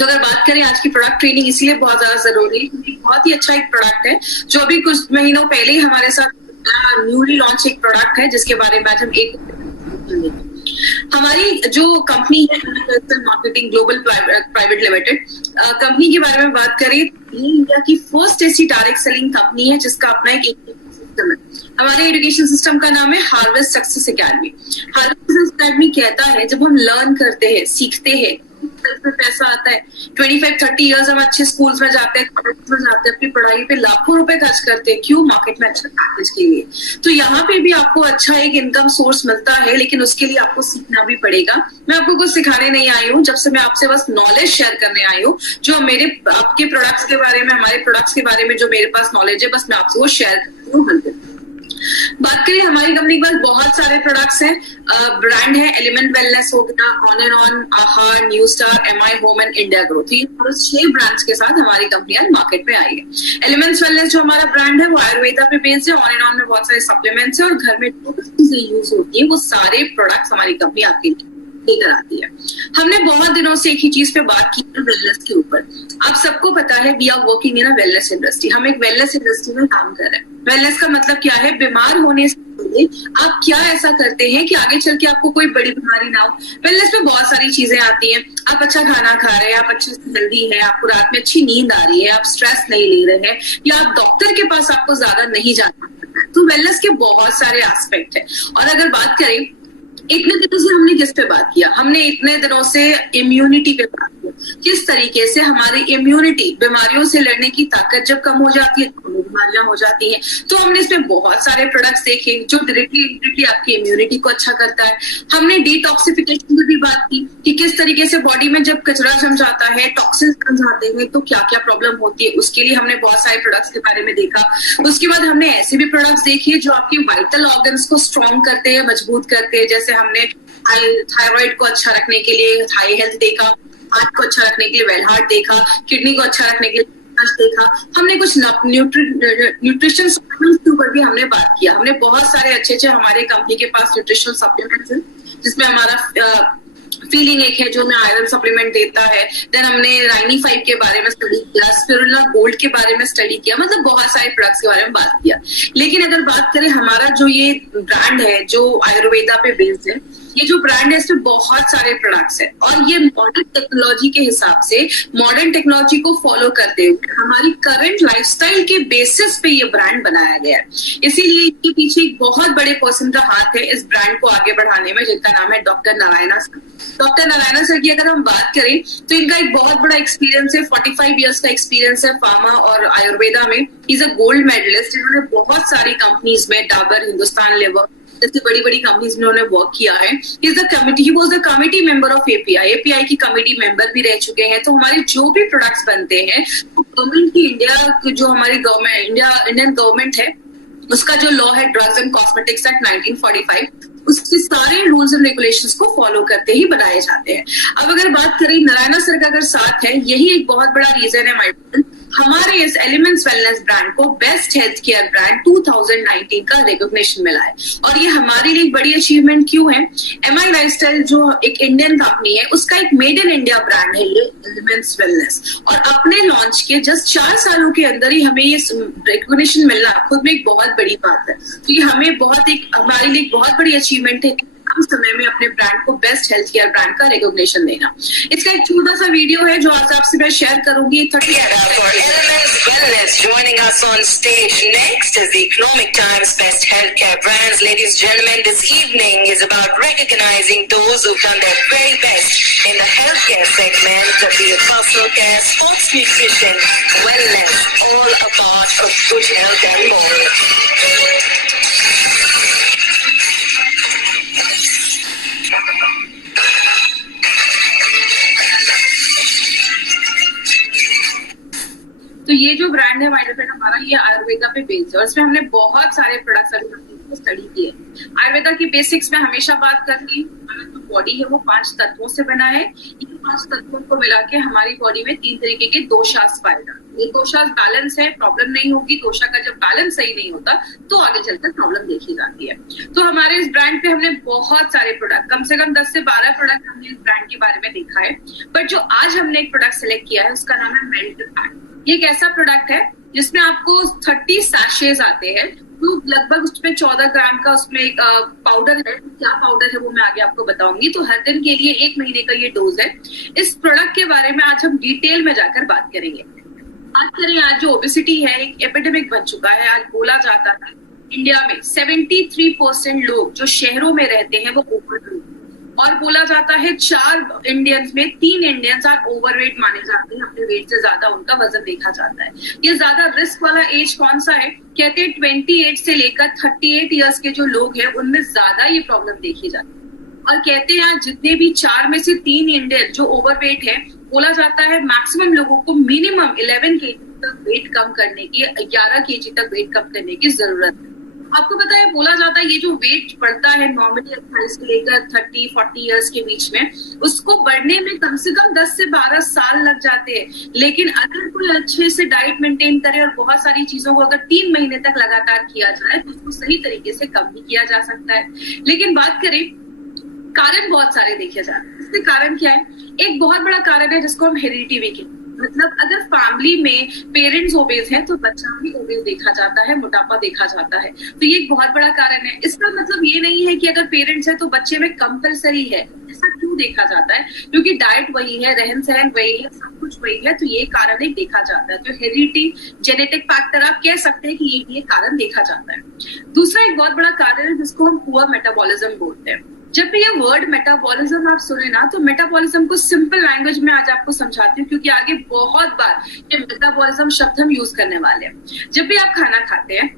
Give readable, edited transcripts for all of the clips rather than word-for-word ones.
तो अगर बात करें आज की प्रोडक्ट ट्रेनिंग इसलिए बहुत ज्यादा जरूरी है क्योंकि बहुत ही अच्छा एक प्रोडक्ट है जो अभी कुछ महीनों पहले ही हमारे साथ न्यूली लॉन्च एक प्रोडक्ट है जिसके बारे में आज हम एक हमारी जो कंपनी है marketing global private limited company के बारे में बात करें, ये इंडिया की फर्स्ट ऐसी डायरेक्ट सेलिंग कंपनी है जिसका अपना एक सिस्टम है। हमारे एजुकेशन सिस्टम का नाम है harvest success academy. Harvest success academy कहता है जब हम लर्न करते हैं, सीखते हैं, पैसा आता है। 25-30 इयर्स हम अच्छे स्कूल्स में जाते हैं, कॉलेज में जाते हैं, अपनी पढ़ाई पे लाखों रुपए खर्च करते हैं, क्यों? मार्केट में अच्छे पैकेज के लिए। तो यहाँ पे भी आपको अच्छा एक इनकम सोर्स मिलता है, लेकिन उसके लिए आपको सीखना भी पड़ेगा। मैं आपको कुछ सिखाने नहीं आई हूँ, जब से मैं आपसे बस नॉलेज शेयर करने आई हूँ, जो आपके प्रोडक्ट्स के बारे में, हमारे प्रोडक्ट्स के बारे में जो मेरे पास नॉलेज है, बस मैं आपसे वो शेयर करती हूँ। बात करें हमारी कंपनी के पास बहुत सारे प्रोडक्ट्स हैं। ब्रांड है एलिमेंट वेलनेस हो गया, ऑन एंड ऑन, आहा, new star, MI home and India growth. ये 6 ब्रांड्स के साथ हमारी कंपनी आज मार्केट में आई है। एलिमेंट्स वेलनेस जो हमारा ब्रांड है वो आयुर्वेदा पे बेस्ड है। ऑन एंड ऑन में बहुत सारे सप्लीमेंट्स है और घर में जो चीजें यूज होती है वो सारे प्रोडक्ट्स हमारी कंपनी आपके लेकर आती है। हमने बहुत दिनों से एक ही चीज पे बात की है, वेलनेस के ऊपर। आप सबको पता है we are working in a wellness industry. हम एक वेलनेस इंडस्ट्री में काम कर रहे हैं। वेलनेस का मतलब क्या है? बीमार होने से पहले आप क्या ऐसा करते हैं कि आगे चल के आपको कोई बड़ी बीमारी ना हो। वेलनेस में बहुत सारी चीजें आती हैं। आप अच्छा खाना खा रहे हैं, आप अच्छे से हेल्दी है, आपको रात में अच्छी नींद आ रही है, आप स्ट्रेस नहीं ले रहे हैं, या आप डॉक्टर के पास आपको ज्यादा नहीं जाना पड़ता है। तो वेलनेस के बहुत सारे एस्पेक्ट है। और अगर बात करें इतने दिनों से हमने किस पे बात किया? हमने इतने दिनों से इम्यूनिटी पे बात किया। किस तरीके से हमारी इम्यूनिटी, बीमारियों से लड़ने की ताकत जब कम हो जाती है तो बीमारियां हो जाती हैं। तो हमने इसमें बहुत सारे प्रोडक्ट्स देखे जो डायरेक्टली आपकी इम्यूनिटी को अच्छा करता है। हमने डिटॉक्सिफिकेशन की भी बात की कि किस तरीके से बॉडी में जब कचरा जम जाता है, टॉक्सिन्स जम जाते हैं, तो क्या क्या प्रॉब्लम होती है। उसके लिए हमने बहुत सारे प्रोडक्ट्स के बारे में देखा। उसके बाद हमने ऐसे भी प्रोडक्ट्स देखे जो आपके वाइटल ऑर्गन्स को स्ट्रॉन्ग करते हैं, मजबूत करते हैं। जैसे हमने थायराइड को अच्छा रखने के लिए थाई हेल्थ देखा, हार्ट को अच्छा रखने के लिए वेल हार्ट देखा, किडनी को अच्छा रखने के लिए देखा। हमने कुछ न्यूट्रिशन सप्लीमेंट्स के ऊपर भी हमने बात किया। हमने बहुत सारे अच्छे हमारे कंपनी के पास न्यूट्रिशनल सप्लीमेंट्स हैं, जिसमें हमारा फीलिंग एक है जो हमें आयरन सप्लीमेंट देता है। देन हमने राइनी 5 के बारे में स्टडी किया, स्पिरुलिना गोल्ड के बारे में स्टडी किया, मतलब बहुत सारे प्रोडक्ट्स के बारे में बात किया। लेकिन अगर बात करें हमारा जो ये ब्रांड है जो आयुर्वेदा पे बेस्ड है, ये जो ब्रांड है इसमें बहुत सारे प्रोडक्ट्स है और ये मॉडर्न टेक्नोलॉजी के हिसाब से, मॉडर्न टेक्नोलॉजी को फॉलो करते हुए हमारी करंट लाइफस्टाइल के बेसिस पे ये ब्रांड बनाया गया है। इसीलिए इसके पीछे एक बहुत बड़े पर्सन का हाथ है इस ब्रांड को आगे बढ़ाने में, जिनका नाम है doctor Narayana sir. Doctor Narayana sir की अगर हम बात करें तो इनका एक बहुत बड़ा एक्सपीरियंस है, 45 इयर्स का एक्सपीरियंस है फार्मा और आयुर्वेदा में। Is a gold medalist. इन्होंने बहुत सारी कंपनीज में, डाबर, हिंदुस्तान लेवर जैसे बड़ी बड़ी कंपनीज में उन्होंने वर्क किया है। He was the committee member of API की कमिटी मेंबर भी रह चुके हैं। तो हमारे जो भी प्रोडक्ट्स बनते हैं गवर्नमेंट की, इंडिया जो हमारी गवर्नमेंट, इंडियन गवर्नमेंट है, उसका जो लॉ है ड्रग्स एंड कॉस्मेटिक्स एक्ट 1945, उसके सारे रूल्स एंड रेगुलेशंस को फॉलो करते ही बनाए जाते हैं। अब अगर बात करें नारायणा सर का अगर साथ है, यही एक बहुत बड़ा रीजन है माय हमारे इस एलिमेंट्स वेलनेस ब्रांड को बेस्ट हेल्थ केयर ब्रांड 2019 का रिकॉग्निशन मिला है। और ये हमारे लिए एक बड़ी अचीवमेंट क्यों है? एमआई लाइफस्टाइल जो एक इंडियन कंपनी है, उसका एक मेड इन इंडिया ब्रांड है ये एलिमेंट्स वेलनेस, और अपने लॉन्च के जस्ट 4 सालों के अंदर ही हमें ये रिकॉग्निशन मिलना खुद में एक बहुत बड़ी बात है। तो ये हमें हमारे लिए एक बहुत बड़ी अचीवमेंट है कम समय में अपने ब्रांड को बेस्ट हेल्थ केयर ब्रांड का रिकॉग्निशन देना। इसका एक छोटा सा वीडियो है जो आज आपसे मैं शेयर करूंगी। 30 Wellness joining us on stage next is the Economic Times Best Healthcare Brands. Ladies and gentlemen, this evening is about recognizing those who've done their very best in the healthcare segment, be it personal care, sports nutrition, wellness, all about a good health and more. तो ये जो brand है हमारा, ये आयुर्वेदा पे based है और इसमें हमने बहुत सारे प्रोडक्ट्स अभी स्टडी किए। आयुर्वेदा की बेसिक्स में हमेशा बात करती हूँ, जो बॉडी है वो 5 तत्वों से बना है। इन 5 तत्वों को मिला के हमारी बॉडी में 3 तरीके के दोषास पाए जाते हैं। दोषा बैलेंस है, प्रॉब्लम नहीं होगी। दोषा का जब बैलेंस सही नहीं होता तो आगे चलकर प्रॉब्लम देखी जाती है। तो हमारे इस ब्रांड पे हमने बहुत सारे प्रोडक्ट, कम से कम 10 से 12 प्रोडक्ट हमने इस ब्रांड के बारे में देखा है। बट जो आज हमने एक प्रोडक्ट सिलेक्ट किया है उसका नाम है मेल्ट फैट। ये एक ऐसा प्रोडक्ट है जिसमें आपको 30 सैशेज आते हैं, तो लगभग उसमें 14 ग्राम का उसमें एक पाउडर है। क्या पाउडर है वो मैं आगे आपको बताऊंगी। तो हर दिन के लिए 1 महीने का ये डोज है। इस प्रोडक्ट के बारे में आज हम डिटेल में जाकर बात करेंगे। बात करें, आज जो ओबेसिटी है एक एपिडेमिक बन चुका है। आज बोला जाता है इंडिया में 73% लोग जो शहरों में रहते हैं वो ओवरवेट, और बोला जाता है 4 इंडियंस में 3 इंडियंस आज ओवरवेट माने जाते हैं। अपने वेट से ज्यादा उनका वजन देखा जाता है। ये ज्यादा रिस्क वाला एज कौन सा है? कहते हैं 28 से लेकर 38 इयर्स के जो लोग हैं उनमें ज्यादा ये प्रॉब्लम देखी जाती है। और कहते हैं जितने भी 4 में से 3 इंडियन जो ओवरवेट है, बोला जाता है मैक्सिमम लोगों को मिनिमम 11 kg तक वेट कम करने की, 11 kg तक वेट कम करने की जरूरत है। आपको पता है, बोला जाता है ये जो वेट बढ़ता है नॉर्मली 28 से लेकर 30-40 इयर्स के बीच में, उसको बढ़ने में कम से कम 10 से 12 साल लग जाते हैं। लेकिन अगर कोई अच्छे से डाइट मेंटेन करे और बहुत सारी चीजों को अगर 3 महीने तक लगातार किया जाए तो उसको सही तरीके से कम भी किया जा सकता है। लेकिन बात करें, कारण बहुत सारे देखे जाते हैं। इसके कारण क्या है? एक बहुत बड़ा कारण है जिसको हम हेरिडिटी भी कहते हैं। मतलब अगर फैमिली में पेरेंट्स ओबेस हैं तो बच्चा भी ओबेस देखा जाता है, मोटापा देखा जाता है। तो ये एक बहुत बड़ा कारण है। इसका मतलब ये नहीं है कि अगर पेरेंट्स है तो बच्चे में कंपलसरी है। ऐसा क्यों देखा जाता है? क्योंकि डाइट वही है, रहन सहन वही है, सब कुछ वही है। तो ये कारण एक देखा जाता है। तो हेरिडिटी, जेनेटिक फैक्टर आप कह सकते हैं कि ये कारण देखा जाता है। दूसरा एक बहुत बड़ा कारण है जिसको हम पुअर मेटाबॉलिज्म बोलते हैं। जब भी ये वर्ड मेटाबॉलिज्म आप सुने ना, तो मेटाबॉलिज्म को सिंपल लैंग्वेज में आज आपको समझाती हूँ, क्योंकि आगे बहुत बार ये मेटाबॉलिज्म शब्द हम यूज करने वाले हैं। जब भी आप खाना खाते हैं,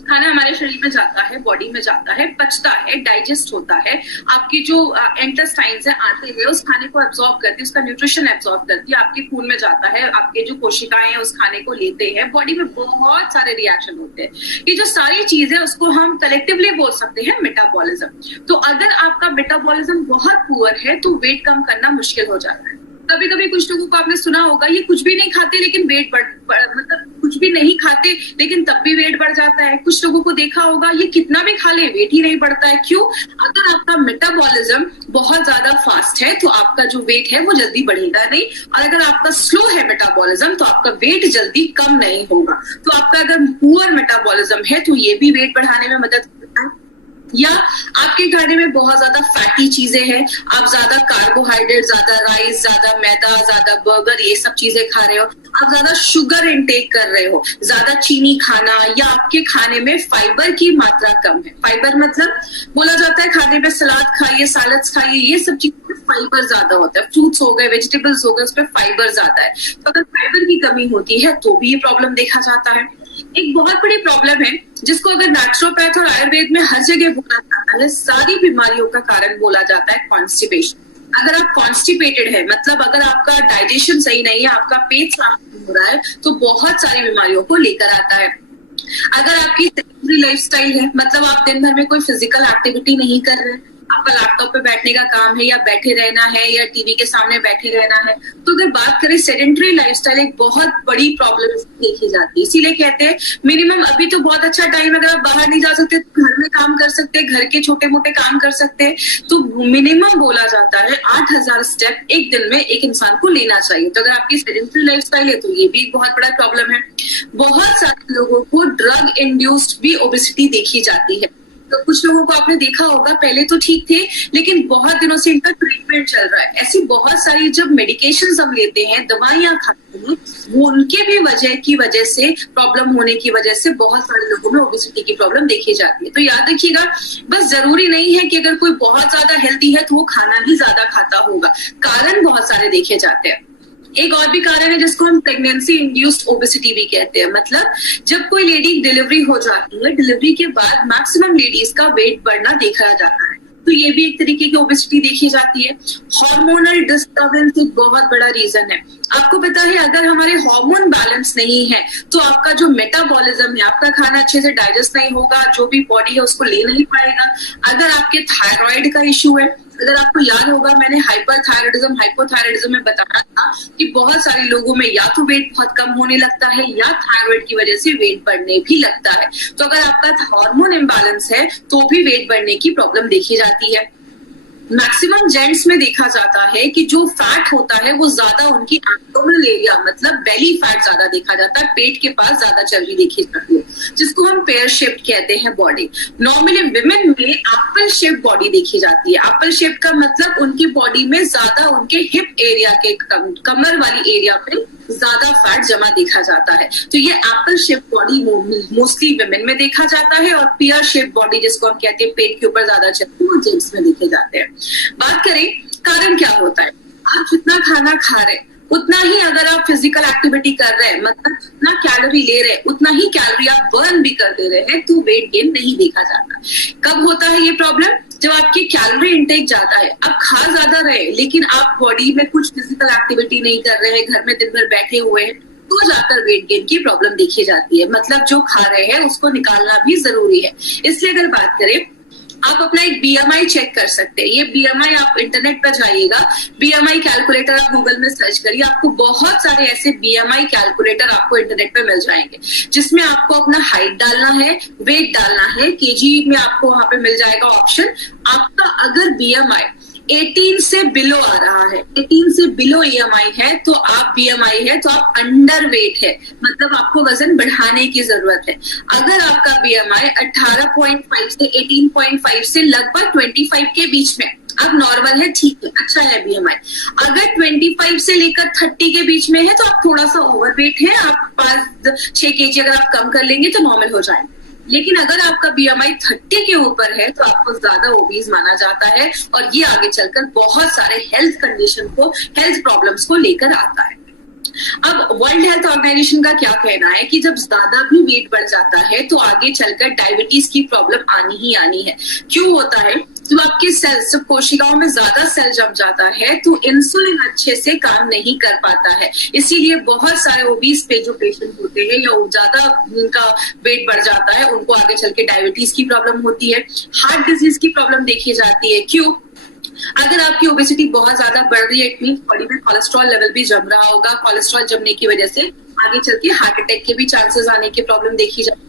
खाना हमारे शरीर में जाता है, बॉडी में जाता है, पचता है, डाइजेस्ट होता है। आपकी जो इंटेस्टाइन्स है, आंतें हैं, उस खाने को एब्जॉर्ब करती है, उसका न्यूट्रिशन एब्जॉर्ब करती है, आपके खून में जाता है, आपके जो कोशिकाएं हैं उस खाने को लेते हैं, बॉडी में बहुत सारे रिएक्शन होते हैं। ये जो सारी चीजें उसको हम कलेक्टिवली बोल सकते हैं मेटाबॉलिज्म। तो अगर आपका मेटाबॉलिज्म बहुत पुअर है तो वेट कम करना मुश्किल हो जाता है। कभी कभी कुछ लोगों को आपने सुना होगा, ये कुछ भी नहीं खाते लेकिन वेट मतलब कुछ भी नहीं खाते लेकिन तब भी वेट बढ़ जाता है। कुछ लोगों को देखा होगा, ये कितना भी खा ले वेट ही नहीं बढ़ता है। क्यों? अगर आपका मेटाबॉलिज्म बहुत ज्यादा फास्ट है तो आपका जो वेट है वो जल्दी बढ़ेगा नहीं, और अगर आपका स्लो है मेटाबॉलिज्म तो आपका वेट जल्दी कम नहीं होगा। तो आपका अगर पुअर मेटाबॉलिज्म है तो ये भी वेट बढ़ाने में मदद करता है। या आपके खाने में बहुत ज्यादा फैटी चीजें हैं, आप ज्यादा कार्बोहाइड्रेट, ज्यादा राइस, ज्यादा मैदा, ज्यादा बर्गर, ये सब चीजें खा रहे हो, आप ज्यादा शुगर इंटेक कर रहे हो, ज्यादा चीनी खाना, या आपके खाने में फाइबर की मात्रा कम है। फाइबर मतलब बोला जाता है खाने में सलाद खाइए, सैलड्स खाइए, ये सब चीजों में फाइबर ज्यादा होता है। फ्रूट्स हो गए, वेजिटेबल्स हो गए, उसमें फाइबर ज्यादा है। तो अगर फाइबर की कमी होती है तो भी ये प्रॉब्लम देखा जाता है। एक बहुत बड़ी प्रॉब्लम है जिसको अगर नेचुरोपैथ और आयुर्वेद में हर जगह बोला जाता है, सारी बीमारियों का कारण बोला जाता है कॉन्स्टिपेशन। अगर आप कॉन्स्टिपेटेड है, मतलब अगर आपका डाइजेशन सही नहीं है, आपका पेट साफ नहीं हो रहा है, तो बहुत सारी बीमारियों को लेकर आता है। अगर आपकी सेडेंटरी लाइफस्टाइल है, मतलब आप दिन भर में कोई फिजिकल एक्टिविटी नहीं कर रहे, आपका लैपटॉप पे बैठने का काम है, या बैठे रहना है, या टीवी के सामने बैठे रहना है, तो अगर बात करें सेडेंटरी लाइफस्टाइल एक बहुत बड़ी प्रॉब्लम देखी जाती है। इसीलिए कहते हैं मिनिमम, अभी तो बहुत अच्छा टाइम, अगर आप बाहर नहीं जा सकते तो घर में काम कर सकते हैं, घर के छोटे मोटे काम कर सकते हैं। तो मिनिमम बोला जाता है 8000 स्टेप एक दिन में एक इंसान को लेना चाहिए। तो अगर आपकी सेडेंटरी लाइफस्टाइल है तो ये भी एक बहुत बड़ा प्रॉब्लम है। बहुत सारे लोगों को ड्रग इंड्यूस्ड भी ओबेसिटी देखी जाती है। तो कुछ लोगों को आपने देखा होगा, पहले तो ठीक थे लेकिन बहुत दिनों से इनका ट्रीटमेंट चल रहा है। ऐसी बहुत सारी जब मेडिकेशंस हम लेते हैं, दवाइयां खाते हैं, वो उनके भी वजह से प्रॉब्लम होने की वजह से बहुत सारे लोगों में ओबेसिटी की प्रॉब्लम देखी जाती है। तो याद रखिएगा, बस जरूरी नहीं है कि अगर कोई बहुत ज्यादा हेल्दी है तो वो खाना ही ज्यादा खाता होगा। कारण बहुत सारे देखे जाते हैं। एक और भी कारण है जिसको हम प्रेगनेंसी इंड्यूस्ड ओबेसिटी भी कहते हैं। मतलब जब कोई लेडी डिलीवरी हो जाती है, डिलीवरी के बाद मैक्सिमम लेडीज का वेट बढ़ना देखा जाता है, तो ये भी एक तरीके की ओबेसिटी देखी जाती है। हार्मोनल डिस्टर्बेंस एक बहुत बड़ा रीजन है। आपको पता है, अगर हमारे हार्मोन बैलेंस नहीं है तो आपका जो मेटाबॉलिज्म है, आपका खाना अच्छे से डाइजेस्ट नहीं होगा, जो भी बॉडी है उसको ले नहीं पाएगा। अगर आपके थायराइड का इश्यू है, अगर आपको याद होगा, मैंने हाइपरथायराइडिज्म हाइपोथायराइडिज्म में बताया था कि बहुत सारे लोगों में या तो वेट बहुत कम होने लगता है या थायराइड की वजह से वेट बढ़ने भी लगता है। तो अगर आपका हार्मोन इम्बैलेंस है तो भी वेट बढ़ने की प्रॉब्लम देखी जाती है। मैक्सिमम जेंट्स में देखा जाता है कि जो फैट होता है वो ज्यादा उनकी एब्डोमिनल एरिया मतलब बेली फैट ज्यादा देखा जाता है, पेट के पास ज्यादा चर्बी देखी जाती है, जिसको हम पेयर शेप्ड कहते हैं बॉडी। नॉर्मली विमेन में एप्पल शेप बॉडी देखी जाती है। एप्पल शेप का मतलब उनकी बॉडी में ज्यादा उनके हिप एरिया के कमर वाली एरिया पे ज्यादा फैट जमा देखा जाता है। तो ये Apple shape body mostly women में देखा जाता है, और पेयर शेप बॉडी जिसको हम कहते हैं पेट के ऊपर ज्यादा चर्बी, वो जेंट्स में देखे जाते हैं। बात करें कारण क्या होता है, आप जितना खाना खा रहे उतना ही अगर आप फिजिकल एक्टिविटी कर रहे हैं, मतलब जितना कैलोरी ले रहे हैं उतना ही कैलोरी आप बर्न भी कर दे रहे हैं, तो वेट गेन नहीं देखा जाता। कब होता है ये प्रॉब्लम? जब आपकी कैलोरी इंटेक ज्यादा है, आप खा ज्यादा रहे लेकिन आप बॉडी में कुछ फिजिकल एक्टिविटी नहीं कर रहे हैं, घर में दिन भर बैठे हुए हैं, तो जाकर वेट गेन की प्रॉब्लम देखी जाती है। मतलब जो खा रहे हैं उसको निकालना भी जरूरी है। इसलिए अगर बात करें, आप अपना एक बीएमआई चेक कर सकते हैं। ये बीएमआई आप इंटरनेट पर जाइएगा, बीएमआई कैलकुलेटर आप गूगल में सर्च करिए, आपको बहुत सारे ऐसे बीएमआई कैलकुलेटर आपको इंटरनेट पे मिल जाएंगे, जिसमें आपको अपना हाइट डालना है, वेट डालना है, केजी में आपको वहां पे मिल जाएगा ऑप्शन। आपका अगर बीएमआई 18 से बिलो आ रहा है, 18 से बिलो ईएमआई है तो आप बीएमआई है तो आप अंडर वेट है, मतलब आपको वजन बढ़ाने की जरूरत है। अगर आपका बीएमआई 18.5 से 18.5 से लगभग 25 के बीच में, अब नॉर्मल है, ठीक है, अच्छा है बीएमआई। अगर 25 से लेकर 30 के बीच में है तो आप थोड़ा सा ओवरवेट है, आप 5-6 केजी अगर आप कम कर लेंगे तो नॉर्मल हो जाएंगे। लेकिन अगर आपका बीएमआई 30 के ऊपर है तो आपको ज्यादा ओबीज माना जाता है, और ये आगे चलकर बहुत सारे हेल्थ कंडीशन को, हेल्थ प्रॉब्लम्स को लेकर आता है। अब वर्ल्ड हेल्थ ऑर्गेनाइजेशन का क्या कहना है कि जब ज्यादा भी वेट बढ़ जाता है तो आगे चलकर डायबिटीज की प्रॉब्लम आनी ही आनी है। क्यों होता है? जब आपके सेल्स, जब कोशिकाओं में ज्यादा सेल जम जाता है तो इंसुलिन अच्छे से काम नहीं कर पाता है, इसीलिए बहुत सारे ओबीज पे जो पेशेंट होते हैं या ज्यादा उनका वेट बढ़ जाता है, उनको आगे चल के डायबिटीज की प्रॉब्लम होती है, हार्ट डिजीज की प्रॉब्लम देखी जाती है। क्यों? अगर आपकी ओबेसिटी बहुत ज्यादा बढ़ रही है, इट मीन बॉडी में कोलेस्ट्रॉल लेवल भी जम रहा होगा, कोलेस्ट्रॉल जमने की वजह से आगे चल के हार्ट अटैक के भी चांसेस आने की प्रॉब्लम देखी जाती है।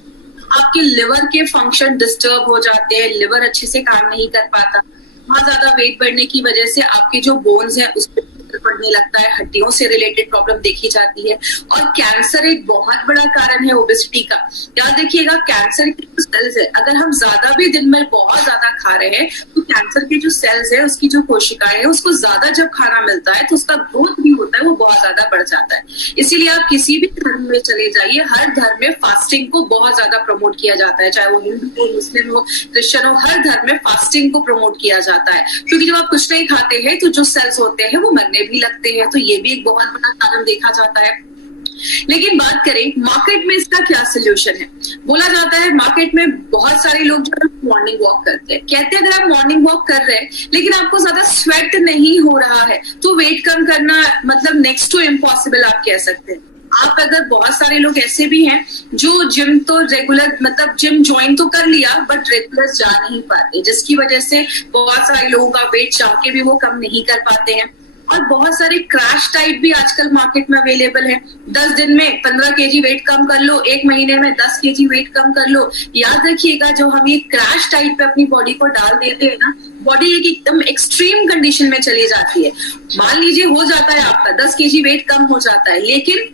आपके लिवर के फंक्शन डिस्टर्ब हो जाते हैं, लिवर अच्छे से काम नहीं कर पाता। बहुत ज्यादा वेट बढ़ने की वजह से आपके जो बोन्स हैं उस पर पड़ने लगता है, हड्डियों से रिलेटेड प्रॉब्लम देखी जाती है। और कैंसर एक बहुत बड़ा कारण है ओबेसिटी का। याद रखिएगा, कैंसर के जो सेल्स है, अगर हम ज्यादा भी दिन में बहुत ज्यादा खा रहे हैं तो कैंसर के जो सेल्स है, उसकी जो कोशिकाएं है, उसको ज्यादा जब खाना मिलता है तो उसका ग्रोथ भी होता है, वो बहुत ज्यादा बढ़ जाता है। इसीलिए आप किसी भी धर्म में चले जाइए, हर धर्म में फास्टिंग को बहुत ज्यादा प्रमोट किया जाता है, चाहे वो हिंदू हो, मुस्लिम हो, क्रिश्चियन हो, हर धर्म में फास्टिंग को प्रमोट किया जाता है। क्योंकि जब आप कुछ नहीं खाते हैं तो जो सेल्स होते हैं वो मरने भी लगते हैं, तो ये भी एक बहुत बड़ा कारण देखा जाता है। लेकिन बात करें मार्केट में इसका क्या सोल्यूशन है? बोला जाता है मार्केट में बहुत सारे लोग जो मॉर्निंग वॉक करते हैं, कहते हैं अगर आप मॉर्निंग वॉक कर रहे हैं लेकिन आपको ज्यादा स्वेट नहीं हो रहा है तो वेट कम करना मतलब नेक्स्ट टू इम्पॉसिबल आप कह सकते हैं। आप अगर, बहुत सारे लोग ऐसे भी हैं जो जिम तो रेगुलर, मतलब जिम ज्वाइन तो कर लिया बट रेगुलर जा नहीं पाते, जिसकी वजह से बहुत सारे लोगों का वेट चाह के भी वो कम नहीं कर पाते हैं। और बहुत सारे क्रैश टाइप भी आजकल मार्केट में अवेलेबल है। 10 दिन में 15 केजी वेट कम कर लो, 1 महीने में 10 केजी वेट कम कर लो। याद रखिएगा, जो हम ये क्रैश टाइप पे अपनी बॉडी को डाल देते हैं ना, बॉडी एक एकदम एक्सट्रीम कंडीशन में चली जाती है। मान लीजिए हो जाता है आपका 10 केजी वेट कम हो जाता है, लेकिन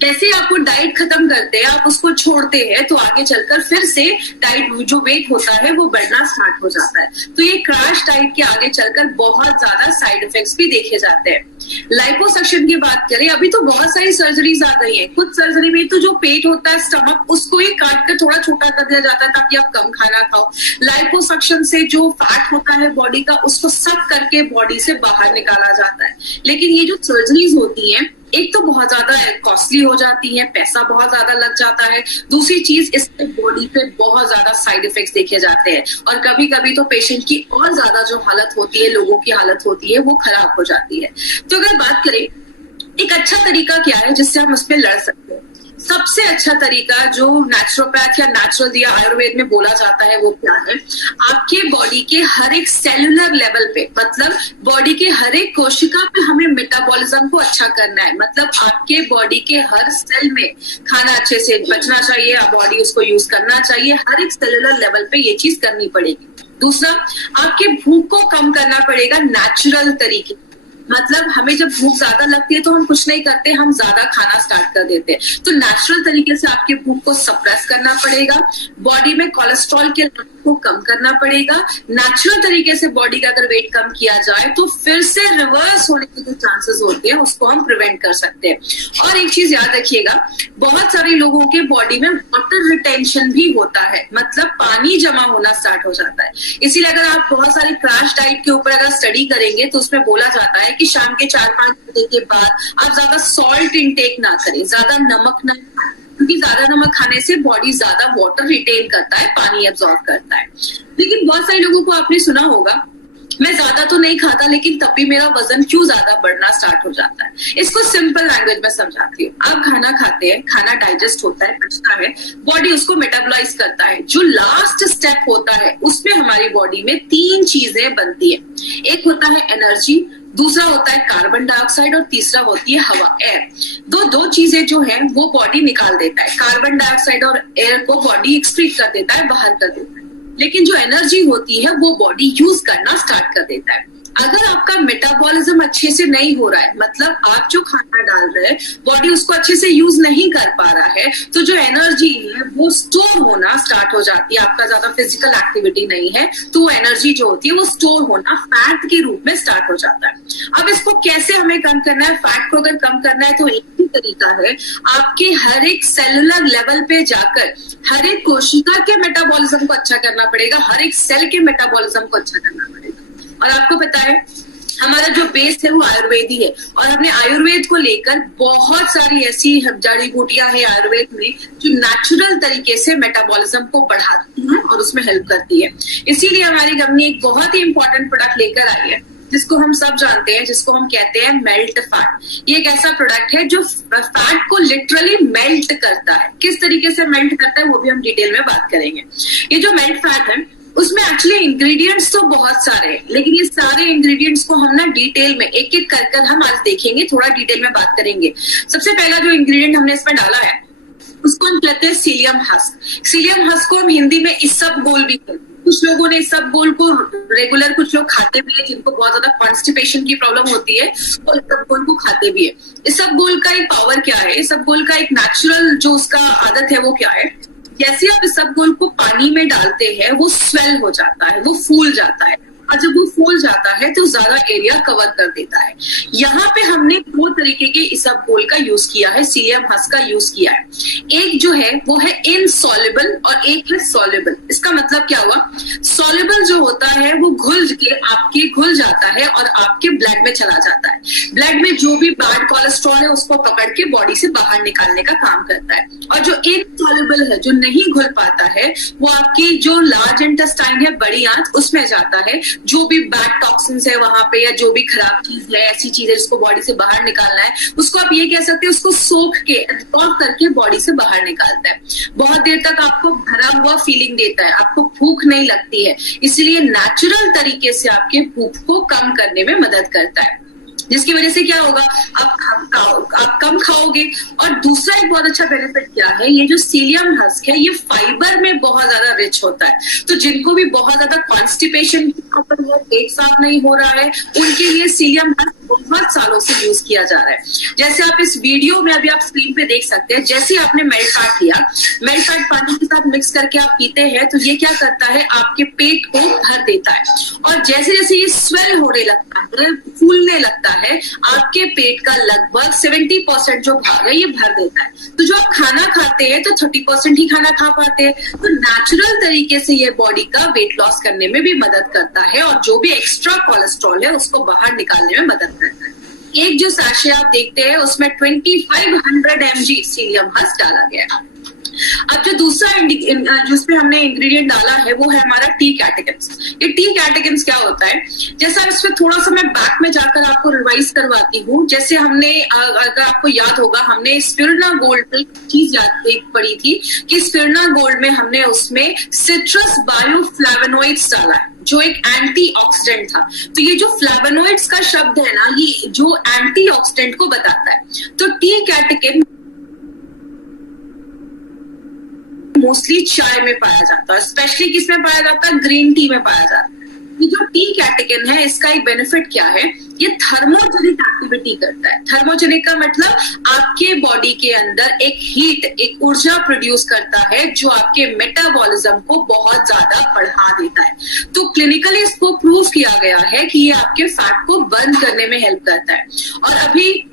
जैसे आपको डाइट खत्म करते हैं, आप उसको छोड़ते हैं तो आगे चलकर फिर से डाइट जो वेट होता है वो बढ़ना स्टार्ट हो जाता है। तो ये क्रैश डाइट के आगे चलकर बहुत ज्यादा साइड इफेक्ट्स भी देखे जाते हैं। लाइपोसक्शन की बात करें, अभी तो बहुत सारी सर्जरीज आ गई हैं। कुछ सर्जरी में तो जो पेट होता है, स्टमक, उसको ही काट कर थोड़ा छोटा कर दिया जाता है ताकि आप कम खाना खाओ। लाइपोसक्शन से जो फैट होता है बॉडी का, उसको सक करके बॉडी से बाहर निकाला जाता है। लेकिन ये जो सर्जरीज होती हैं, एक तो बहुत ज्यादा कॉस्टली हो जाती है, पैसा बहुत ज्यादा लग जाता है। दूसरी चीज, इससे बॉडी पे बहुत ज्यादा साइड इफेक्ट्स देखे जाते हैं, और कभी कभी तो पेशेंट की और ज्यादा जो हालत होती है, लोगों की हालत होती है, वो खराब हो जाती है। तो अगर बात करें एक अच्छा तरीका क्या है जिससे हम उस पर लड़ सकते हैं, सबसे अच्छा तरीका जो नेचुरोपैथ या नेचुरल या आयुर्वेद में बोला जाता है वो क्या है, आपके बॉडी के हर एक सेलुलर लेवल पे, मतलब बॉडी के हर एक कोशिका पे हमें मेटाबॉलिज्म को अच्छा करना है। मतलब आपके बॉडी के हर सेल में खाना अच्छे से बचना चाहिए, बॉडी उसको यूज करना चाहिए, हर एक सेलुलर लेवल पे ये चीज करनी पड़ेगी। दूसरा, आपके भूख को कम करना पड़ेगा नेचुरल तरीके। मतलब हमें जब भूख ज्यादा लगती है तो हम कुछ नहीं करते, हम ज्यादा खाना स्टार्ट कर देते हैं। तो नेचुरल तरीके से आपके भूख को सप्रेस करना पड़ेगा, बॉडी में कोलेस्ट्रॉल के लेवल को कम करना पड़ेगा। नेचुरल तरीके से बॉडी का अगर वेट कम किया जाए तो फिर से रिवर्स होने के जो चांसेस होते हैं उसको हम प्रिवेंट कर सकते हैं। और एक चीज याद रखिएगा, बहुत सारे लोगों के बॉडी में वाटर रिटेंशन भी होता है, मतलब पानी जमा होना स्टार्ट हो जाता है। इसीलिए अगर आप बहुत सारी क्रैश डाइट के ऊपर अगर स्टडी करेंगे तो उसमें बोला जाता है कि शाम के 4-5 घंटे के बाद आप ज्यादा सॉल्ट इनटेक ना करें, ज्यादा नमक ना, क्योंकि ज्यादा नमक खाने से बॉडी ज्यादा वाटर रिटेन करता है, पानी एब्जॉर्ब करता है। लेकिन बहुत सारे लोगों को आपने सुना होगा, मैं ज्यादा तो नहीं खाता लेकिन तब भी मेरा वजन क्यों ज्यादा बढ़ना स्टार्ट हो जाता है। इसको सिंपल लैंग्वेज में समझाती हूँ। आप खाना खाते हैं, खाना डाइजेस्ट होता है, पचता है, बॉडी उसको मेटाबॉलाइज करता है। जो लास्ट स्टेप होता है उसमें हमारी बॉडी में 3 चीजें बनती है। एक होता है एनर्जी, दूसरा होता है कार्बन डाइऑक्साइड और तीसरा होती है हवा, एयर। दो चीजें जो है वो बॉडी निकाल देता है। कार्बन डाइऑक्साइड और एयर को बॉडी एक्सक्रीट कर देता है, बाहर कर देता है। लेकिन जो एनर्जी होती है वो बॉडी यूज करना स्टार्ट कर देता है। अगर आपका मेटाबॉलिज्म अच्छे से नहीं हो रहा है, मतलब आप जो खाना डाल रहे हैं बॉडी उसको अच्छे से यूज नहीं कर पा रहा है, तो जो एनर्जी है वो स्टोर होना स्टार्ट हो जाती है। आपका ज्यादा फिजिकल एक्टिविटी नहीं है तो वो एनर्जी जो होती है वो स्टोर होना फैट के रूप में स्टार्ट हो जाता है। अब इसको कैसे हमें कम करना है? फैट को अगर कम करना है तो एक ही तरीका है, आपके हर एक सेलुलर लेवल पे जाकर हर एक कोशिका के मेटाबॉलिज्म को अच्छा करना पड़ेगा, हर एक सेल के मेटाबॉलिज्म को अच्छा करना पड़ेगा। और आपको पता है हमारा जो बेस है वो आयुर्वेदी है, और हमने आयुर्वेद को लेकर बहुत सारी ऐसी जड़ी बूटियां हैं आयुर्वेद में जो नेचुरल तरीके से मेटाबॉलिज्म को बढ़ाती हैं और उसमें हेल्प करती है। इसीलिए हमारी कंपनी एक बहुत ही इंपॉर्टेंट प्रोडक्ट लेकर आई है जिसको हम सब जानते हैं, जिसको हम कहते हैं मेल्ट फैट। ये एक ऐसा प्रोडक्ट है जो फैट को लिटरली मेल्ट करता है। किस तरीके से मेल्ट करता है वो भी हम डिटेल में बात करेंगे। ये जो मेल्ट फैट है उसमें एक्चुअली इंग्रेडिएंट्स तो बहुत सारे हैं, लेकिन ये सारे इंग्रेडिएंट्स को हम ना डिटेल में एक एक कर हम आज देखेंगे, थोड़ा डिटेल में बात करेंगे। सबसे पहला जो इंग्रेडिएंट हमने इसमें डाला है उसको हम कहते हैं सीलियम हस्क। सीलियम हस्क को हम हिंदी में इसबगोल भी कहते हैं। कुछ लोगों ने इसबगोल को रेगुलर, कुछ लोग खाते भी है जिनको बहुत ज्यादा कॉन्स्टिपेशन की प्रॉब्लम होती है और इसबगोल को खाते भी है। इसबगोल का एक पावर क्या है, इसबगोल का एक नेचुरल जो उसका आदत है वो क्या है, जैसे आप इसबगोल को पानी में डालते हैं वो स्वेल हो जाता है, वो फूल जाता है, और जब वो फूल जाता है तो ज्यादा एरिया कवर कर देता है। यहाँ पे हमने 2 तरीके के इसबगोल का यूज किया है, सीलियम हस्क का यूज किया है। एक जो है वो है इनसॉल्युबल और एक है सॉल्युबल। इसका मतलब क्या हुआ, सॉल्युबल जो होता है वो घुल जाता है और आपके ब्लड में चला जाता है। ब्लड में जो भी बैड कोलेस्ट्रॉल है उसको पकड़ के बॉडी से बाहर निकालने का काम करता है। और जो इनसॉल्युबल है, जो नहीं घुल पाता है, वो आपकी जो लार्ज इंटेस्टाइन है, बड़ी आंत, उसमें जाता है। जो भी बैड टॉक्सिन्स है वहां पे या जो भी खराब चीज है, ऐसी चीज है जिसको बॉडी से बाहर निकालना है, उसको आप ये कह सकते हैं उसको सोख के एब्सॉर्ब करके बॉडी से बाहर निकालता है। बहुत देर तक आपको भरा हुआ फीलिंग देता है, आपको भूख नहीं लगती है, इसलिए नेचुरल तरीके से आपके भूख को कम करने में मदद करता है, जिसकी वजह से क्या होगा, आप कम खाओगे। और दूसरा एक बहुत अच्छा बेनिफिट क्या है, ये जो सीलियम हस्क है ये फाइबर में बहुत ज्यादा रिच होता है। तो जिनको भी बहुत ज्यादा कॉन्स्टिपेशन की प्रॉब्लम है, पेट साफ नहीं हो रहा है, उनके लिए सीलियम हस्क बहुत सालों से यूज किया जा रहा है। जैसे आप इस वीडियो में अभी आप स्क्रीन पे देख सकते हैं, जैसे आपने मेल्ट फैट लिया, मेल्ट फैट पानी के साथ मिक्स करके आप पीते हैं तो ये क्या करता है, आपके पेट को भर देता है। और जैसे जैसे ये स्वेल होने लगता है, फूलने लगता है, आपके पेट का लगभग 70% जो भाग है ये भर देता है। तो जो आप खाना खाते हैं तो 30% ही खाना खा पाते हैं। तो नेचुरल तरीके से ये बॉडी का वेट लॉस करने में भी मदद करता है और जो भी एक्स्ट्रा कोलेस्ट्रॉल है उसको बाहर निकालने में मदद करता है। एक जो सैशे आप देखते हैं उसमें 2500 mg सीलियम हस्क डाला गया है। अब जो दूसरा जिसपे हमने इंग्रेडिएंट डाला है वो है हमारा टी कैटेकिन्स। ये टी कैटेकिन्स क्या होता है, जैसा इसमें थोड़ा सा मैं बैक में जाकर आपको रिवाइज करवाती हूँ। जैसे हमने अगर आपको याद होगा, हमने स्पिरुलिना गोल्ड चीज याद पड़ी थी कि स्पिरुलिना गोल्ड में हमने उसमें सिट्रस बायोफ्लेवोनॉइड्स डाला है जो एक एंटीऑक्सीडेंट था। तो ये जो फ्लेवोनॉइड्स का शब्द है ना, ये जो एंटीऑक्सीडेंट को बताता है। तो टी कैटेकिन मोस्टली चाय में पाया जाता है, स्पेशली किसमें पाया जाता है, ग्रीन टी में पाया जाता है। ये जो टी कैटेकिन है इसका एक बेनिफिट क्या है, ये थर्मोजेनिक एक्टिविटी करता है। थर्मोजेनिक का मतलब आपके बॉडी के अंदर एक हीट, एक ऊर्जा प्रोड्यूस करता है जो आपके मेटाबॉलिज्म को बहुत ज्यादा बढ़ा देता है। तो क्लिनिकली इसको प्रूव किया गया है कि ये आपके फैट को बर्न करने में हेल्प करता है। और अभी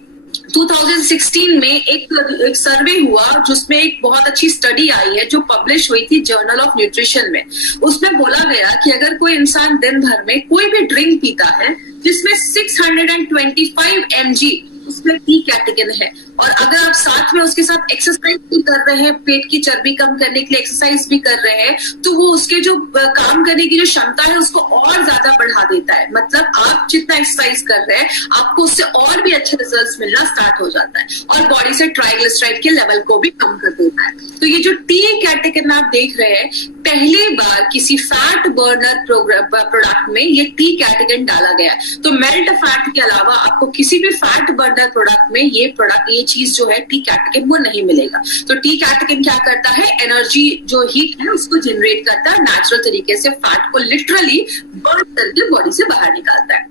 2016 में एक सर्वे हुआ जिसमें एक बहुत अच्छी स्टडी आई है जो पब्लिश हुई थी जर्नल ऑफ न्यूट्रिशन में। उसमें बोला गया कि अगर कोई इंसान दिन भर में कोई भी ड्रिंक पीता है जिसमें 625 mg उसमें टी कैटेकिन है, और अगर आप साथ में उसके साथ एक्सरसाइज भी कर रहे हैं, पेट की चर्बी कम करने के लिए एक्सरसाइज भी कर रहे हैं, तो वो उसके जो काम करने की जो क्षमता है उसको और ज्यादा बढ़ा देता है। मतलब आप जितना एक्सरसाइज कर रहे हैं आपको उससे और भी अच्छे रिजल्ट्स मिलना स्टार्ट हो जाता है, और बॉडी से ट्राइग्लिसराइड के लेवल को भी कम कर देता है। तो ये जो टी कैटेकिन आप देख रहे हैं, पहली बार किसी फैट बर्नर प्रोडक्ट में ये टी कैटेकिन डाला गया। तो मेल्ट फैट के अलावा आपको किसी भी फैट बर्नर प्रोडक्ट में ये चीज जो है टी कैटेकिन वो नहीं मिलेगा। तो टी कैटेकिन क्या करता है, एनर्जी जो हीट है उसको जनरेट करता है, नेचुरल तरीके से फैट को लिटरली बर्न करके बॉडी से बाहर निकालता है।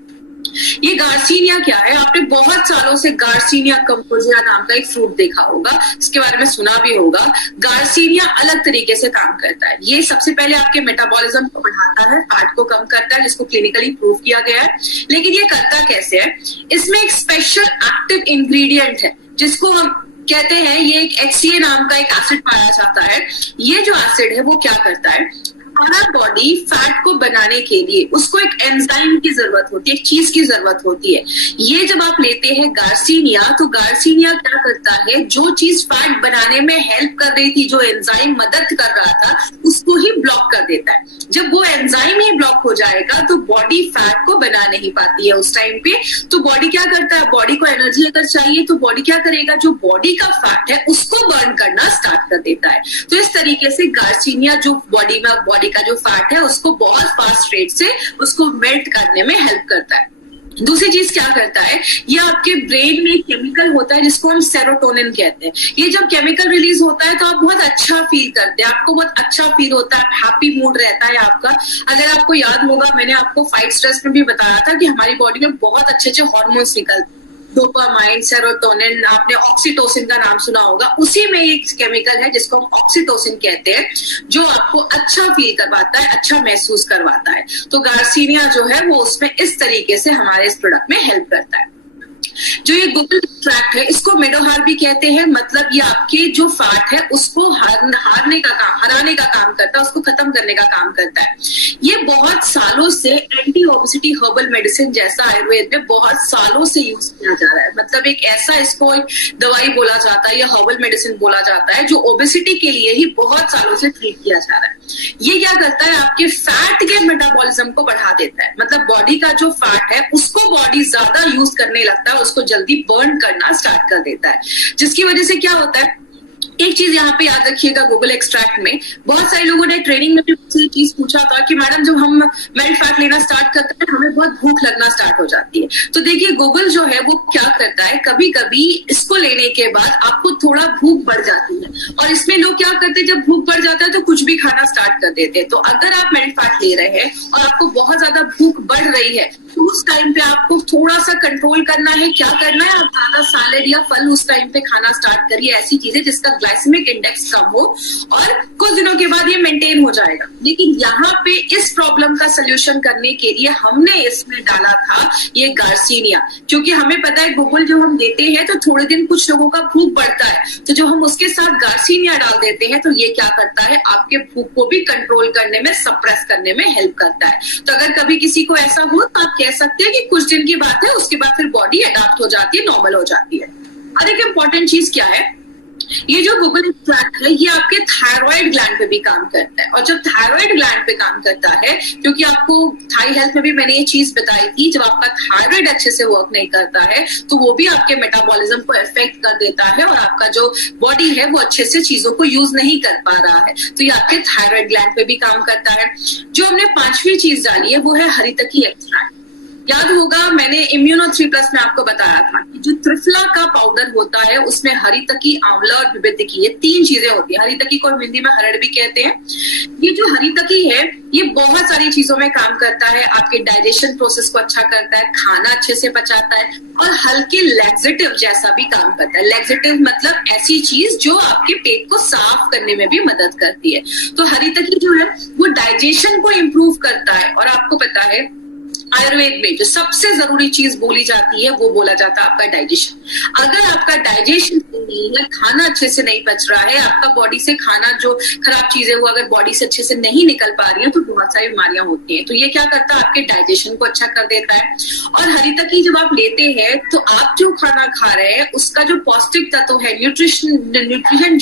ये गार्सिनिया क्या है, आपने बहुत सालों से गार्सिनिया कंपोजिया नाम का एक फ्रूट देखा होगा, इसके बारे में सुना भी होगा। गार्सिनिया अलग तरीके से काम करता है। ये सबसे पहले आपके मेटाबॉलिज्म को बढ़ाता है, फैट को कम करता है, जिसको क्लिनिकली प्रूव किया गया है। लेकिन ये करता कैसे है, इसमें एक स्पेशल एक्टिव इंग्रेडिएंट है जिसको हम कहते हैं, ये एक HCA नाम का एक एसिड पाया जाता है। ये जो एसिड है वो क्या करता है, हमारा बॉडी फैट को बनाने के लिए उसको एक एंजाइम की जरूरत होती है, एक चीज की जरूरत होती है। ये जब आप लेते हैं गार्सिनिया, तो गार्सिनिया क्या करता है, जो चीज फैट बनाने में हेल्प कर रही थी, जो एंजाइम मदद कर रहा था, उसको ही ब्लॉक कर देता है। जब वो एंजाइम ही ब्लॉक हो जाएगा तो बॉडी फैट को बना नहीं पाती है उस टाइम पे। तो बॉडी क्या करता है, बॉडी को एनर्जी अगर चाहिए तो बॉडी क्या करेगा, जो बॉडी का फैट है उसको बर्न करना स्टार्ट कर देता है। तो इस तरीके से गार्सिनिया जो बॉडी का जो फैट है उसको बहुत फास्ट रेट से उसको मेल्ट करने में हेल्प करता है। दूसरी चीज क्या करता है, ये आपके ब्रेन में केमिकल होता है जिसको हम सेरोटोनिन कहते हैं। ये जब केमिकल रिलीज होता है तो आप बहुत अच्छा फील करते हैं, आपको बहुत अच्छा फील होता है, हैप्पी मूड रहता है आपका। अगर आपको याद होगा, मैंने आपको फाइट स्ट्रेस में भी बताया था कि हमारी बॉडी में बहुत अच्छे अच्छे हार्मोन्स निकलते हैं, डोपामाइन, सेरोटोनिन, आपने ऑक्सीटोसिन का नाम सुना होगा। उसी में एक केमिकल है जिसको हम ऑक्सीटोसिन कहते हैं, जो आपको अच्छा फील करवाता है, अच्छा महसूस करवाता है। तो गार्सिनिया जो है वो उसमें इस तरीके से हमारे इस प्रोडक्ट में हेल्प करता है। जो ये गुगल एक्सट्रैक्ट है इसको मेडोहार भी कहते हैं, मतलब ये आपके जो फैट है उसको हराने का काम करता है, उसको खत्म करने का काम करता है। ये बहुत सालों से एंटी ओबेसिटी हर्बल मेडिसिन जैसा आयुर्वेद में बहुत सालों से यूज किया जा रहा है। मतलब एक ऐसा, इसको एक दवाई बोला जाता है या हर्बल मेडिसिन बोला जाता है जो ओबेसिटी के लिए ही बहुत सालों से ट्रीट किया जा रहा है। ये क्या करता है, आपके फैट के मेटाबॉलिज्म को बढ़ा देता है। मतलब बॉडी का जो फैट है उसको बॉडी ज्यादा यूज करने लगता है, उसको जल्दी बर्न करना स्टार्ट कर देता है, जिसकी वजह से क्या होता है, एक चीज यहाँ पे याद रखिएगा, गूगल एक्सट्रैक्ट में बहुत सारे लोगों ने ट्रेनिंग में भी मुझसे चीज पूछा था कि मैडम जब हम मेल्ट फैट लेना स्टार्ट करते हैं हमें बहुत भूख लगना स्टार्ट हो जाती है। तो देखिए गूगल जो है वो क्या करता है, कभी कभी इसको लेने के बाद आपको थोड़ा भूख बढ़ जाती है, और इसमें लोग क्या करते हैं, जब भूख बढ़ जाता है तो कुछ भी खाना स्टार्ट कर देते हैं। तो अगर आप मेल्ट फैट ले रहे हैं और आपको बहुत ज्यादा भूख बढ़ रही है तो उस टाइम पे आपको थोड़ा सा कंट्रोल करना है। क्या करना है, आप ज्यादा सैलेड या फल उस टाइम पे खाना स्टार्ट करिए, ऐसी चीजें जिसका ग्लाइसेमिक इंडेक्स कम हो, और कुछ दिनों के बाद ये मेंटेन हो जाएगा। लेकिन यहाँ पे इस प्रॉब्लम का सोल्यूशन करने के लिए हमने इसमें डाला था ये गार्सिनिया, क्योंकि हमें पता है गूगल जो हम देते हैं तो थोड़े दिन कुछ लोगों का भूख बढ़ता है, तो जो हम उसके साथ गार्सिनिया डाल देते हैं तो ये क्या करता है, आपके भूख को भी कंट्रोल करने में, सप्रेस करने में हेल्प करता है। तो अगर कभी किसी को ऐसा हो तो आप कह सकते हैं कि कुछ दिन की बात है, उसके बाद फिर बॉडी अडॉप्ट हो जाती है, नॉर्मल हो जाती है। और एक इम्पॉर्टेंट चीज क्या है, ये जो गुगल एक्सट्रैक्ट है ये आपके थायराइड ग्लैंड पे भी काम करता है, और जब थायराइड ग्लैंड पे काम करता है, क्योंकि आपको थाई हेल्थ में भी मैंने ये चीज बताई थी, जब आपका थायराइड अच्छे से वर्क नहीं करता है तो वो भी आपके मेटाबॉलिज्म को इफेक्ट कर देता है और आपका जो बॉडी है वो अच्छे से चीजों को यूज नहीं कर पा रहा है, तो ये आपके थायराइड ग्लैंड पे भी काम करता है। जो हमने पांचवी चीज डाली है वो है हरितकी एक्सट्रैक्ट। याद होगा मैंने इम्यूनो 3+ में आपको बताया था कि जो त्रिफला का पाउडर होता है उसमें हरितकी, आंवला और विभितकी, ये 3 चीजें होती है। हरितकी को हिंदी में हरड़ भी कहते हैं। ये जो हरितकी है ये बहुत सारी चीजों में काम करता है, आपके डाइजेशन प्रोसेस को अच्छा करता है, खाना अच्छे से पचाता है और हल्के लैक्सेटिव जैसा भी काम करता है। लैक्सेटिव मतलब ऐसी चीज जो आपके पेट को साफ करने में भी मदद करती है। तो हरितकी जो है वो डाइजेशन को इम्प्रूव करता है, और आपको पता है आयुर्वेद में जो सबसे जरूरी चीज बोली जाती है वो बोला जाता है आपका डाइजेशन। अगर आपका डाइजेशन नहीं है, खाना अच्छे से नहीं पच रहा है, आपका बॉडी से खाना जो खराब चीजें वो अगर बॉडी से अच्छे से नहीं निकल पा रही है तो बहुत सारी बीमारियां होती हैं। तो ये क्या करता है, आपके डाइजेशन को अच्छा कर देता है। और हरितकी जब आप लेते हैं तो आप जो खाना खा रहे हैं उसका जो पौष्टिक तत्व है, न्यूट्रिशन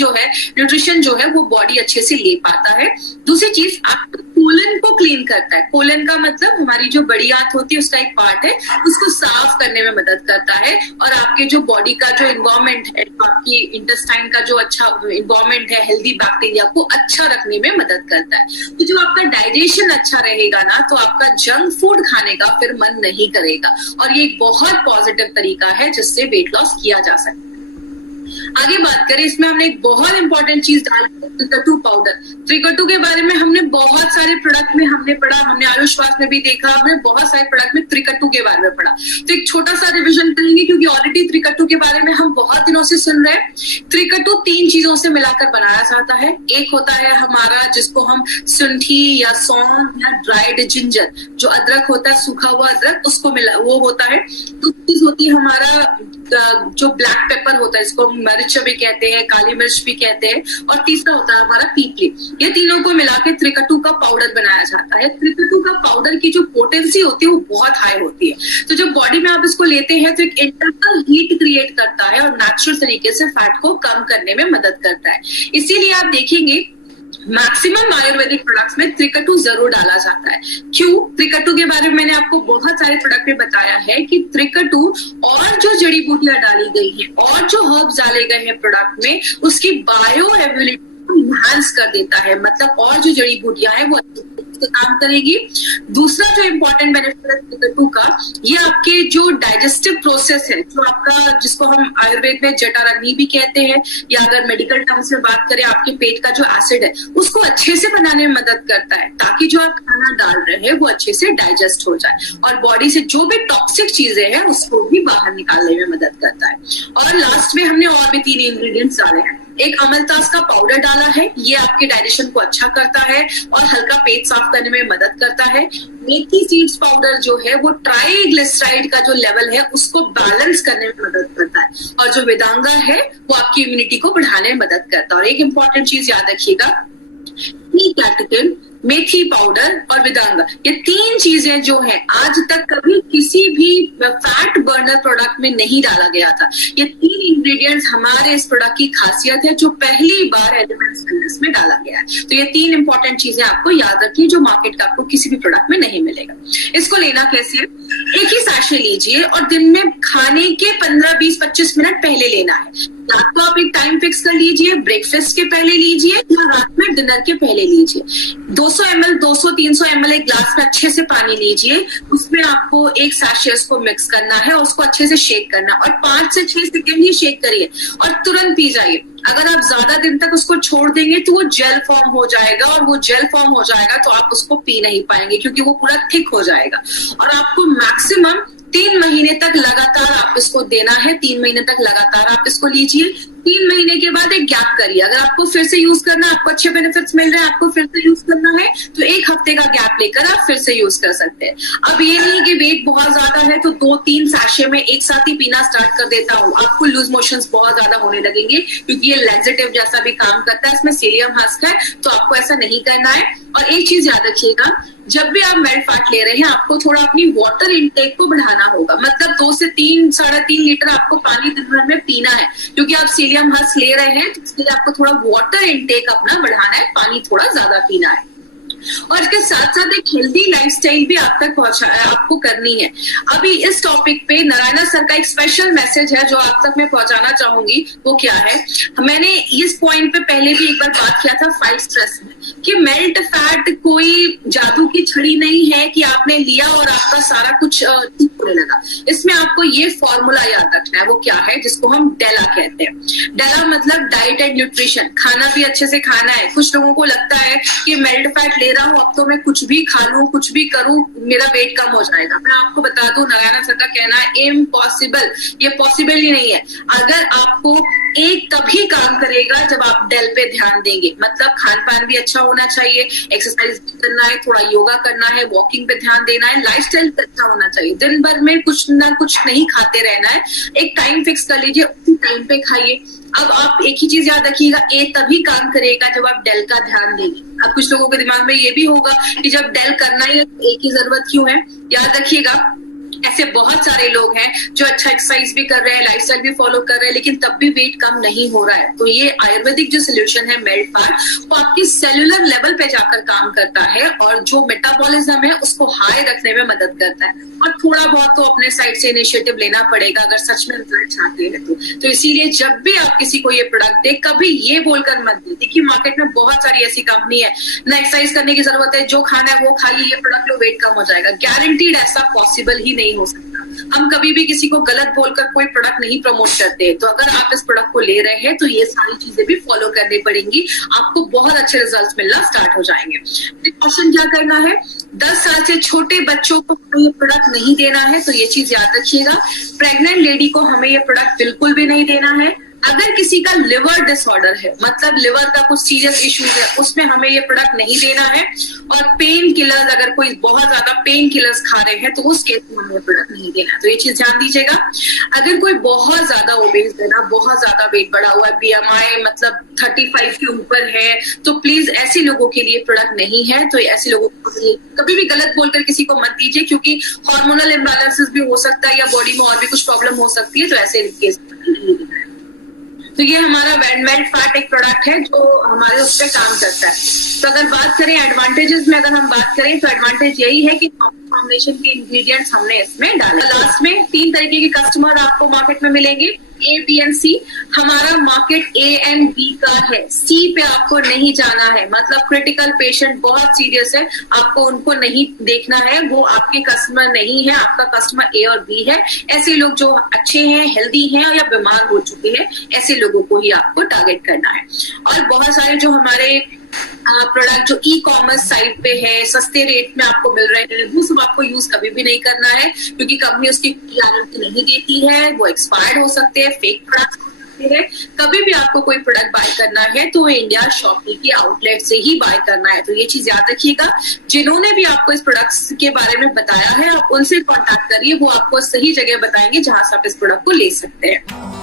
जो है वो बॉडी अच्छे से ले पाता है। दूसरी चीज, आप कोलन को क्लीन करता है। कोलन का मतलब हमारी जो बड़ी आंत होती है उसका एक पार्ट है, उसको साफ करने में मदद करता है, और आपके जो बॉडी का जो इन्वायरमेंट है, आपकी इंटेस्टाइन का जो अच्छा इन्वायरमेंट है, हेल्दी बैक्टीरिया को अच्छा रखने में मदद करता है। तो जो आपका डाइजेशन अच्छा रहेगा ना तो आपका जंक फूड खाने का फिर मन नहीं करेगा, और ये एक बहुत पॉजिटिव तरीका है जिससे वेट लॉस किया जा सकता है। आगे बात करें, इसमें हमने एक बहुत इंपॉर्टेंट चीज डाली है, त्रिकटु पाउडर। त्रिकटु के बारे में हमने बहुत सारे प्रोडक्ट में हमने पढ़ा, हमने आयुष्वास में भी देखा, हमने बहुत सारे प्रोडक्ट में त्रिकटु के बारे में पढ़ा। तो एक छोटा सा रिवीजन करेंगे क्योंकि ऑलरेडी त्रिकटु के बारे में हम बहुत दिनों से सुन रहे हैं। त्रिकटु 3 चीजों से मिलाकर बनाया जाता है। एक होता है हमारा जिसको हम सुंठी या सौंफ या ड्राइड जिंजर, जो अदरक होता है, सूखा हुआ अदरक, उसको मिला वो होता है। दूसरी चीज होती है हमारा जो ब्लैक पेपर होता है, इसको मिर्च भी कहते हैं, काली मिर्च भी कहते हैं, और तीसरा होता है हमारा पीपली। ये तीनों को मिला के त्रिकटु का पाउडर बनाया जाता है। त्रिकटु का पाउडर की जो पोटेंसी होती है वो बहुत हाई होती है, तो जब बॉडी में आप इसको लेते हैं तो एक इंटरनल हीट क्रिएट करता है और नेचुरल तरीके से फैट को कम करने में मदद करता है। इसीलिए आप देखेंगे मैक्सिमम आयुर्वेदिक प्रोडक्ट्स में त्रिकटु जरूर डाला जाता है। क्यों? त्रिकटु के बारे में मैंने आपको बहुत सारे प्रोडक्ट में बताया है कि त्रिकटु और जो जड़ी बूटियां डाली गई हैं और जो हर्ब्स डाले गए हैं प्रोडक्ट में, उसकी बायो एबिलिटी को इनहांस कर देता है, मतलब और जो जड़ी बूटियां हैं वो काम करेगी। दूसरा जो इम्पोर्टेंट बेनिफिट है त्रिकटु का, ये आपके जो डाइजेस्टिव प्रोसेस है, जो आपका जिसको हम आयुर्वेद में जठराग्नि भी कहते हैं, या अगर मेडिकल टर्म्स में बात करें आपके पेट का जो एसिड है उसको अच्छे से बनाने में मदद करता है, ताकि जो आप खाना डाल रहे हैं वो अच्छे से डाइजेस्ट हो जाए और बॉडी से जो भी टॉक्सिक चीजें हैं उसको भी बाहर निकालने में मदद करता है। और लास्ट में हमने और भी 3 इंग्रेडिएंट्स डाले हैं। एक अमलतास का पाउडर डाला है, ये आपके डाइजेशन को अच्छा करता है और हल्का पेट साफ करने में मदद करता है। मेथी सीड्स पाउडर जो है वो ट्राइग्लिसराइड का जो लेवल है उसको बैलेंस करने में मदद करता है, और जो वेदांगा है वो आपकी इम्यूनिटी को बढ़ाने में मदद करता है। और एक इंपॉर्टेंट चीज याद रखिएगा, कैटेकिन, मेथी पाउडर और वेदांगा, ये 3 चीजें जो है आज तक कभी किसी भी फैट बर्नर प्रोडक्ट में नहीं डाला गया था। ये 3 इंग्रेडिएंट्स हमारे इस प्रोडक्ट की खासियत है जो पहली बार एलिमेंट्स वेलनेस में डाला गया है। तो ये 3 इंपॉर्टेंट चीजें आपको याद रखिए जो मार्केट का आपको किसी भी प्रोडक्ट में नहीं मिलेगा। इसको लेना कैसे है? एक ही सैशे लीजिए और दिन में खाने के 15, 20, 25 मिनट पहले लेना है। रात को आप एक टाइम फिक्स कर लीजिए, ब्रेकफास्ट के पहले लीजिए या रात में डिनर के पहले लीजिए। 200 ml 200-300 ml एक ग्लास में अच्छे से पानी लीजिए, उसमें आपको एक सैशे को मिक्स करना है और उसको अच्छे से शेक करना है, और 5 से 6 सेकेंड ही शेक करिए और तुरंत पी जाइए। अगर आप ज्यादा दिन तक उसको छोड़ देंगे तो वो जेल फॉर्म हो जाएगा, और वो जेल फॉर्म हो जाएगा तो आप उसको पी नहीं पाएंगे क्योंकि वो पूरा थिक हो जाएगा। और आपको मैक्सिमम 3 महीने तक लगातार आप इसको देना है। 3 महीने तक लगातार आप इसको लीजिए। 3 महीने के बाद एक गैप करिए। अगर आपको फिर से यूज करना है, आपको अच्छे बेनिफिट्स मिल रहे हैं, आपको फिर से यूज करना है, तो 1 हफ्ते का गैप लेकर आप फिर से यूज कर सकते हैं। अब ये नहीं कि वेट बहुत ज्यादा है तो 2-3 सैशे में एक साथ ही पीना स्टार्ट कर देता हूँ, आपको लूज मोशंस बहुत ज्यादा होने लगेंगे क्योंकि ये लैक्सेटिव जैसा भी काम करता है, इसमें सीलियम हस्क है, तो आपको ऐसा नहीं करना है। और एक चीज याद रखिएगा, जब भी आप मेल्ट फैट ले रहे हैं आपको थोड़ा अपनी वाटर इनटेक को बढ़ाना होगा। मतलब 2 से 3 3.5 लीटर आपको पानी दिन भर में पीना है, क्योंकि आप सीलियम हर्ष ले रहे हैं तो इसके लिए आपको थोड़ा वाटर इनटेक अपना बढ़ाना है, पानी थोड़ा ज्यादा पीना है। और इसके साथ साथ एक हेल्दी लाइफस्टाइल भी आप तक आपको करनी है। अभी इस टॉपिक पे नारायणा सर का एक स्पेशल मैसेज है जो आप तक मैं पहुंचाना चाहूंगी। वो क्या है, मैंने इस पॉइंट पे पहले भी एक बार बात किया था फाइट स्ट्रेस में, कि मेल्ट फैट कोई जादू की छड़ी नहीं है कि आपने लिया और आपका सारा कुछ ठीक होने लगा। इसमें आपको ये फॉर्मूला याद रखना है। वो क्या है, जिसको हम डेला कहते हैं। डेला मतलब डाइट एंड न्यूट्रिशन, खाना भी अच्छे से खाना है। कुछ लोगों को लगता है कि मेल्ट फैट ले रहा हूं, अब तो मैं कुछ भी खा लूं, कुछ भी करूं, मेरा वेट कम हो जाएगा। मैं आपको बता दूं, नारायणा सर का कहना है इम्पॉसिबल, ये पॉसिबल ही नहीं है। अगर आपको एक तभी काम करेगा जब आप डेल पे ध्यान देंगे, मतलब खान पान भी अच्छा होना चाहिए, एक्सरसाइज भी करना है, थोड़ा योगा करना है, वॉकिंग पे ध्यान देना है, लाइफस्टाइल अच्छा होना चाहिए। दिन भर में कुछ ना कुछ नहीं खाते रहना है, एक टाइम फिक्स कर लीजिए, उसी टाइम पे खाइए। अब आप एक ही चीज याद रखिएगा, ए तभी काम करेगा जब आप डेल का ध्यान देंगे। अब कुछ लोगों के दिमाग में ये भी होगा कि जब डेल करना ही है तो ए की जरूरत क्यों है। याद रखिएगा, ऐसे बहुत सारे लोग हैं जो अच्छा एक्सरसाइज भी कर रहे हैं, लाइफस्टाइल भी फॉलो कर रहे हैं, लेकिन तब भी वेट कम नहीं हो रहा है। तो ये आयुर्वेदिक जो सोल्यूशन है मेल्ट फैट, वो आपकी सेलुलर लेवल पे जाकर काम करता है और जो मेटाबॉलिज्म है उसको हाई रखने में मदद करता है। और थोड़ा बहुत तो अपने साइड से इनिशिएटिव लेना पड़ेगा अगर सच में रिजल्ट चाहते हैं तो इसीलिए जब भी आप किसी को ये प्रोडक्ट दे, कभी ये बोलकर मत दे। देखिए, मार्केट में बहुत सारी ऐसी कंपनी है, ना एक्सरसाइज करने की जरूरत है, जो खाना है वो खाइए, ये प्रोडक्ट लो, वेट कम हो जाएगा। गारंटीड ऐसा पॉसिबल ही नहीं हो सकता। हम कभी भी किसी को गलत बोलकर कोई प्रोडक्ट नहीं प्रमोट करते। तो अगर आप इस प्रोडक्ट को ले रहे हैं तो ये सारी चीजें भी फॉलो करनी पड़ेंगी, आपको बहुत अच्छे रिजल्ट्स मिलना स्टार्ट हो जाएंगे। क्वेश्चन क्या करना है, 10 साल से छोटे बच्चों को ये प्रोडक्ट नहीं देना है, तो ये चीज याद रखिएगा। प्रेग्नेंट लेडी को हमें ये प्रोडक्ट बिल्कुल भी नहीं देना है। अगर किसी का लिवर डिसऑर्डर है, मतलब लिवर का कुछ सीरियस इश्यूज है, उसमें हमें ये प्रोडक्ट नहीं देना है। और पेन किलर्स, अगर कोई बहुत ज्यादा पेन किलर्स खा रहे हैं तो उस केस में हमें ये प्रोडक्ट नहीं देना है। तो ये चीज ध्यान दीजिएगा। अगर कोई बहुत ज्यादा ओबेस है ना, बहुत ज्यादा वेट बढ़ा हुआ है, BMI मतलब 35 के ऊपर है, तो प्लीज ऐसे लोगों के लिए प्रोडक्ट नहीं है। तो ऐसे लोगों को कभी भी गलत बोलकर किसी को मत दीजिए, क्योंकि हार्मोनल इम्बैलेंसेस भी हो सकता है या बॉडी में और भी कुछ प्रॉब्लम हो सकती है। तो ऐसे केस नहीं देना है। तो ये हमारा मेल्ट फैट एक प्रोडक्ट है जो हमारे उस पर काम करता है। तो अगर बात करें एडवांटेजेस में, अगर हम बात करें तो एडवांटेज यही है कि कॉम्बिनेशन के इंग्रेडिएंट्स हमने इसमें डाले। लास्ट में 3 तरीके के कस्टमर आपको मार्केट में मिलेंगे, A, B and C। हमारा मार्केट A and B का है, C पे आपको नहीं जाना है। मतलब क्रिटिकल पेशेंट बहुत सीरियस है, आपको उनको नहीं देखना है, वो आपके कस्टमर नहीं है। आपका कस्टमर A और B है। ऐसे लोग जो अच्छे हैं, हेल्दी हैं या बीमार हो चुके हैं, ऐसे लोगों को ही आपको टारगेट करना है। और बहुत सारे जो हमारे प्रोडक्ट जो ई-कॉमर्स साइट पे है, सस्ते रेट में आपको मिल रहे हैं, वो सब आपको यूज कभी भी नहीं करना है, क्योंकि कंपनी उसकी गारंटी नहीं देती है, वो एक्सपायर्ड हो सकते हैं, फेक प्रोडक्ट हो सकते हैं। कभी भी आपको कोई प्रोडक्ट बाय करना है तो इंडिया शॉपी के आउटलेट से ही बाय करना है। तो ये चीज याद रखिएगा। जिन्होंने भी आपको इस प्रोडक्ट्स के बारे में बताया है, आप उनसे कॉन्टैक्ट करिए, वो आपको सही जगह बताएंगे जहां से आप इस प्रोडक्ट को ले सकते हैं।